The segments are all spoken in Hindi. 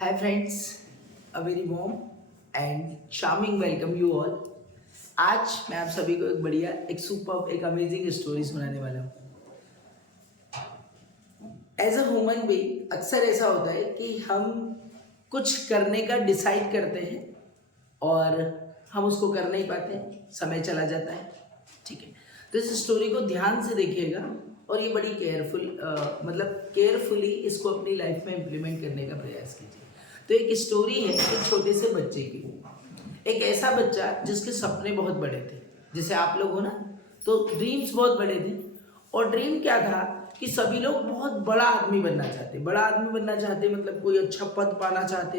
Hi friends, a very warm and charming welcome you all. आज मैं आप सभी को एक बढ़िया, एक सुपर, एक अमेजिंग स्टोरी सुनाने वाला हूँ। एज अ ह्यूमन बीइंग अक्सर ऐसा होता है कि हम कुछ करने का डिसाइड करते हैं और हम उसको कर नहीं पाते, समय चला जाता है। ठीक है, तो इस स्टोरी को ध्यान से देखिएगा और ये बड़ी केयरफुली इसको अपनी लाइफ में इम्प्लीमेंट करने का प्रयास कीजिए। तो एक स्टोरी है एक छोटे से बच्चे की। एक ऐसा बच्चा जिसके सपने बहुत बड़े थे, जैसे आप लोग हो ना, तो ड्रीम्स बहुत बड़े थे। और ड्रीम क्या था कि सभी लोग बहुत बड़ा आदमी बनना चाहते, बड़ा आदमी बनना चाहते मतलब कोई अच्छा पद पाना चाहते।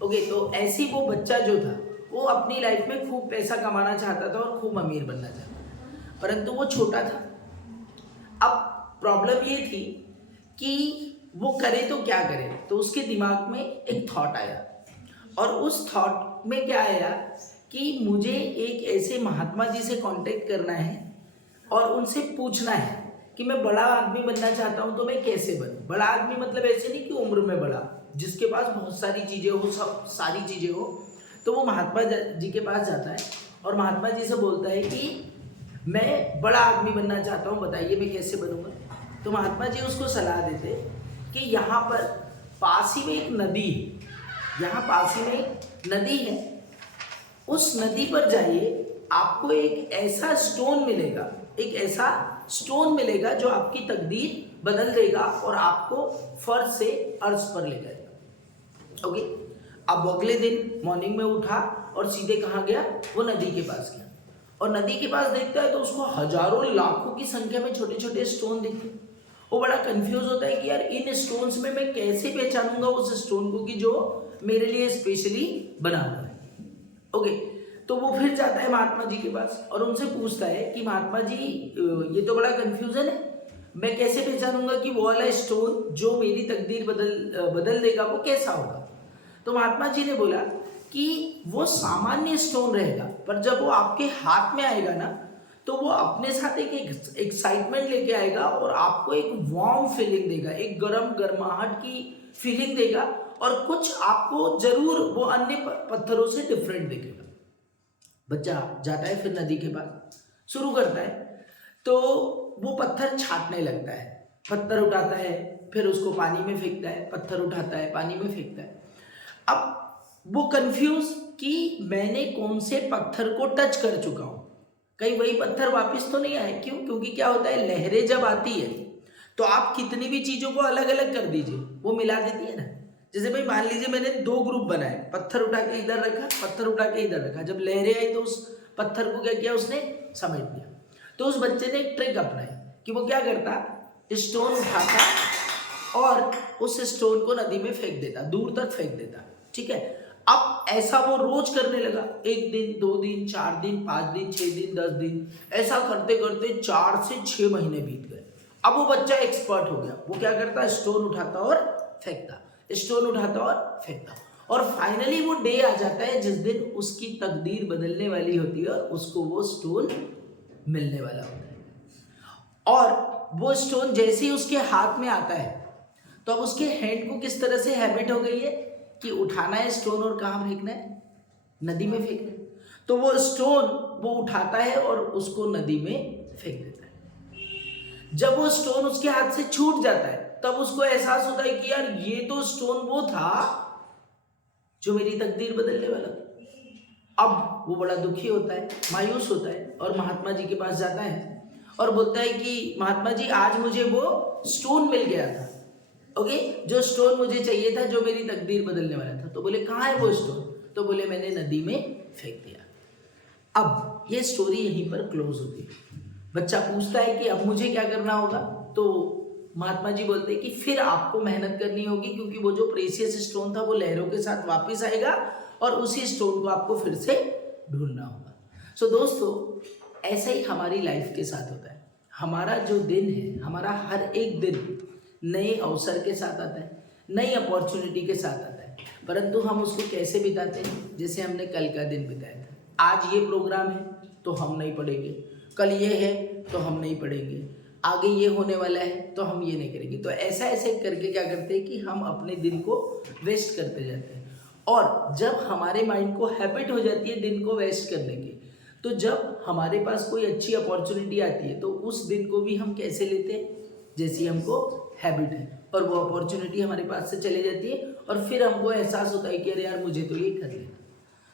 ओके, तो ऐसी वो बच्चा जो था वो अपनी लाइफ में खूब पैसा कमाना चाहता था और खूब अमीर बनना चाहता था, परंतु वो छोटा था। अब प्रॉब्लम ये थी कि वो करे तो क्या करे। तो उसके दिमाग में एक थॉट आया और उस थॉट में क्या आया कि मुझे एक ऐसे महात्मा जी से कांटेक्ट करना है और उनसे पूछना है कि मैं बड़ा आदमी बनना चाहता हूं तो मैं कैसे बनूं। बड़ा आदमी मतलब ऐसे नहीं कि उम्र में बड़ा, जिसके पास बहुत सारी चीजें हो, सब सारी चीजें हो। तो वो महात्मा जी के पास जाता है और महात्मा जी से बोलता है कि मैं बड़ा आदमी बनना चाहता हूँ, बताइए मैं कैसे बनूंगा। तो महात्मा जी उसको सलाह देते कि यहाँ पर पास ही में एक नदी है, यहाँ पास ही में एक नदी है, उस नदी पर जाइए, आपको एक ऐसा स्टोन मिलेगा, एक ऐसा स्टोन मिलेगा जो आपकी तकदीर बदल देगा और आपको फर्श से अर्श पर ले जाएगा। ओके, अब अगले दिन मॉर्निंग में उठा और सीधे कहाँ गया, वो नदी के पास गया और नदी के पास देखता है तो उसको हजारों लाखों की संख्या में छोटे छोटे स्टोन दिखते। वो बड़ा कंफ्यूज होता है कि यार इन स्टोन्स में मैं कैसे पहचानूंगा उस स्टोन को कि जो मेरे लिए स्पेशली बना हुआ है। ओके, तो वो फिर जाता है महात्मा जी के पास और उनसे पूछता है कि महात्मा जी ये तो बड़ा कंफ्यूजन है, मैं कैसे पहचानूंगा कि वो वाला स्टोन जो मेरी तकदीर बदल देगा वो कैसा होगा। तो महात्मा जी ने बोला कि वो सामान्य स्टोन रहेगा, पर जब वो आपके हाथ में आएगा ना तो वो अपने साथ एक एक्साइटमेंट लेके आएगा और आपको एक वार्म फीलिंग देगा, एक गर्माहट की फीलिंग देगा और कुछ आपको जरूर वो अन्य पत्थरों से डिफरेंट दिखेगा। बच्चा जाता है फिर नदी के पास, शुरू करता है तो वो पत्थर छाटने लगता है, पत्थर उठाता है फिर उसको पानी में फेंकता है, पत्थर उठाता है पानी में फेंकता है। अब वो कंफ्यूज कि मैंने कौन से पत्थर को टच कर चुका हूं, कहीं वही पत्थर वापस तो नहीं आए। क्यों? क्योंकि क्या होता है, लहरें जब आती है तो आप कितनी भी चीजों को अलग अलग कर दीजिए वो मिला देती है ना। जैसे भाई मान लीजिए मैंने दो ग्रुप बनाए, पत्थर उठा के इधर रखा, पत्थर उठा के इधर रखा, जब लहरें आई तो उस पत्थर को क्या किया, उसने समेट दिया। तो उस बच्चे ने एक ट्रिक अपनाई कि वो क्या करता, स्टोन उठाता और उस स्टोन को नदी में फेंक देता, दूर तक फेंक देता। ठीक है, अब ऐसा वो रोज करने लगा, एक दिन, 2 दिन, 4 दिन, 5 दिन, 6 दिन, 10 दिन, ऐसा करते करते 4 से 6 महीने बीत गए। अब वो बच्चा एक्सपर्ट हो गया, वो क्या करता, स्टोन उठाता और फेंकता, स्टोन उठाता और फेंकता, और फाइनली वो डे आ जाता है जिस दिन उसकी तकदीर बदलने वाली होती है और उसको वो स्टोन मिलने वाला होता है। और वो स्टोन जैसे ही उसके हाथ में आता है तो अब उसके हैंड को किस तरह से हैबिट हो गई है कि उठाना है स्टोन और कहाँ फेंकना है, नदी में फेंकना है। तो वो स्टोन वो उठाता है और उसको नदी में फेंक देता है। जब वो स्टोन उसके हाथ से छूट जाता है तब उसको एहसास होता है कि यार ये तो स्टोन वो था जो मेरी तकदीर बदलने वाला था। अब वो बड़ा दुखी होता है, मायूस होता है और महात्मा जी के पास जाता है और बोलता है कि महात्मा जी आज मुझे वो स्टोन मिल गया था, ओके, जो स्टोन मुझे चाहिए था जो मेरी तकदीर बदलने वाला था। तो बोले कहाँ है वो स्टोन, तो बोले मैंने नदी में फेंक दिया। अब ये स्टोरी यहीं पर क्लोज होती है। बच्चा पूछता है कि अब मुझे क्या करना होगा, तो महात्मा जी बोलते हैं कि फिर आपको मेहनत करनी होगी क्योंकि वो जो प्रेशियस स्टोन था वो लहरों के साथ वापस आएगा और उसी स्टोन को आपको फिर से ढूंढना होगा। सो दोस्तों, ऐसा ही हमारी लाइफ के साथ होता है। हमारा जो दिन है, हमारा हर एक दिन नए अवसर के साथ आता है, नई अपॉर्चुनिटी के साथ आता है, परंतु हम उसको कैसे बिताते हैं, जैसे हमने कल का दिन बिताया था। आज ये प्रोग्राम है तो हम नहीं पढ़ेंगे, कल ये है तो हम नहीं पढ़ेंगे, आगे ये होने वाला है तो हम ये नहीं करेंगे। तो ऐसा ऐसे करके क्या करते हैं कि हम अपने दिन को वेस्ट करते जाते हैं। और जब हमारे माइंड को हैबिट हो जाती है दिन को वेस्ट करने की, तो जब हमारे पास कोई अच्छी अपॉर्चुनिटी आती है तो उस दिन को भी हम कैसे लेते हैं, जैसी हमको हैबिट है, और वो अपॉर्चुनिटी हमारे पास से चले जाती है और फिर हमको एहसास होता है कि अरे यार मुझे तो ये कर लेना।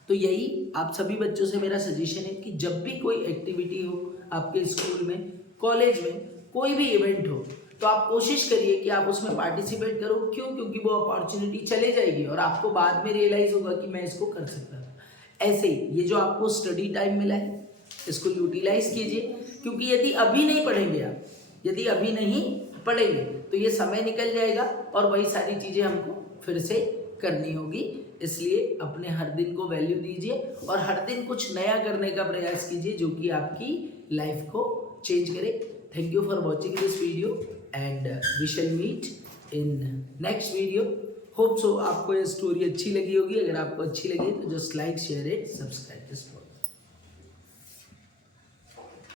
तो यही आप सभी बच्चों से मेरा सजेशन है कि जब भी कोई एक्टिविटी हो आपके स्कूल में, कॉलेज में, कोई भी इवेंट हो, तो आप कोशिश करिए कि आप उसमें पार्टिसिपेट करो। क्यों? क्योंकि वो अपॉर्चुनिटी चले जाएगी और आपको बाद में रियलाइज होगा कि मैं इसको कर सकता था। ऐसे ही ये जो आपको स्टडी टाइम मिला है इसको यूटिलाइज कीजिए, क्योंकि यदि अभी नहीं पढ़ेंगे आप, यदि अभी नहीं पढ़ेंगे तो ये समय निकल जाएगा और वही सारी चीज़ें हमको फिर से करनी होगी। इसलिए अपने हर दिन को वैल्यू दीजिए और हर दिन कुछ नया करने का प्रयास कीजिए जो कि आपकी लाइफ को चेंज करे। Thank you for watching this video and we shall meet in next video. Hope so आपको ये स्टोरी अच्छी लगी होगी। अगर आपको अच्छी लगी तो just like, share and subscribe this.